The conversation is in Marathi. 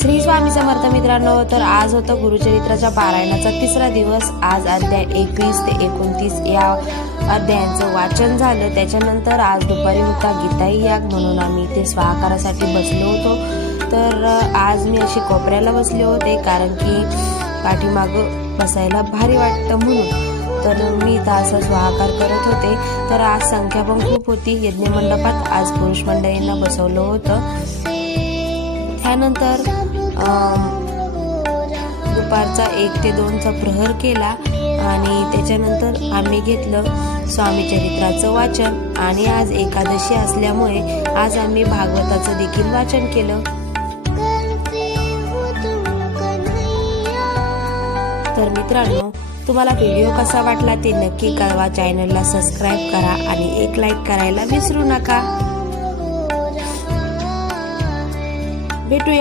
श्री स्वामी समर्थ मित्रांनो तर आज होतं गुरुचरित्राच्या पारायणाचा तिसरा दिवस. आज अध्याय एकवीस ते एकोणतीस या अध्यायांचं वाचन झालं. त्याच्यानंतर आज दुपारी होता गीताई याग. म्हणून आम्ही ते स्वाकारासाठी बसलो होतो. तर आज मी अशी कोपऱ्याला बसले होते कारण की पाठीमागं बसायला भारी वाटतं म्हणून. तर मी इथं असा स्वाहाकार करत होते. तर आज संख्या पण खूप होती. यज्ञ मंडपात आज पुरुष मंडळींना बसवलं होतं. त्यानंतर दुपारचा एक ते दोनचा प्रहर केला आणि त्याच्यानंतर आम्ही घेतलं स्वामी चरित्राचं वाचन. आणि आज एकादशी असल्यामुळे आज आम्ही भागवताचं देखील वाचन केलं. तर मित्रांनो तुम्हाला व्हिडिओ कसा वाटला ते नक्की कळवा. चॅनलला सबस्क्राईब करा आणि एक लाईक करायला विसरू नका. भेटूया